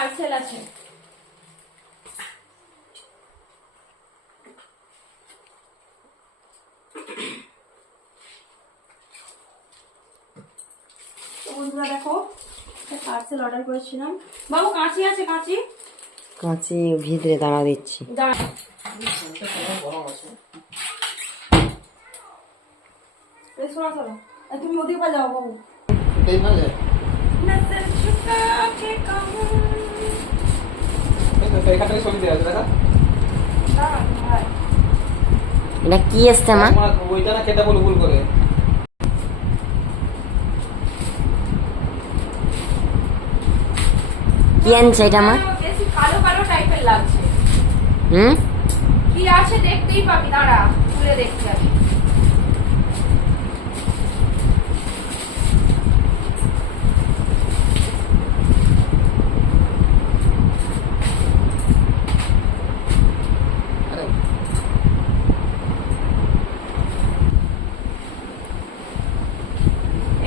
Parcel আছে। বন্ধুরা দেখো পার্সেল অর্ডার করেছিলাম। বাবু কাঁচি আছে? কাঁচি কাঁচি ভিতরে দাঁড়া দিচ্ছি। তুমি ওদিকে যাও বাবু। এটা কি আসছে মা? ওইটা না খেতে বলে ভুল করে। কি আনছে এটা মা? বেশি কালো কালো টাইপের লাগছে। কি আছে দেখতেই পাবি, দাঁড়া খুলে দেখতে যাবি।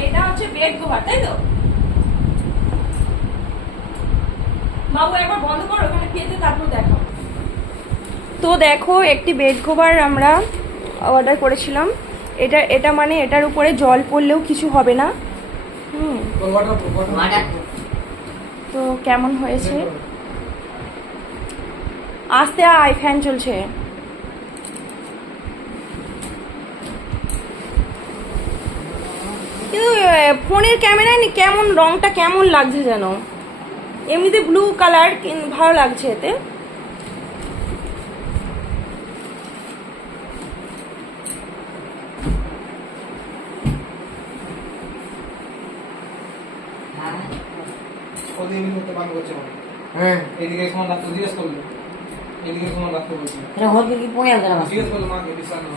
এটা হচ্ছে বেড কভার, তাই তো? বাবু একবার বন্ধ করো, ওখানে খেতে তারপর দেখো। তো দেখো একটি বেড কভার আমরা অর্ডার করেছিলাম। এটা মানে এটার উপরে জল পড়লেও কিছু হবে না। তো কেমন হয়েছে? আস্তে আয়, ফ্যান চলছে। কিন্তু ফোনের ক্যামেরায় কেমন রংটা কেমন লাগছে যেন। এমনিতে ব্লু কালার ভালো লাগছে এতে। হ্যাঁ, এদিকে সমান রাখতে জিজ্ঞেস করলো, এদিকে সমান রাখতে বলছি। এটা হলকে কি পড়ে গেল? জিজ্ঞেস করলো মাকে, বিশ্বাস না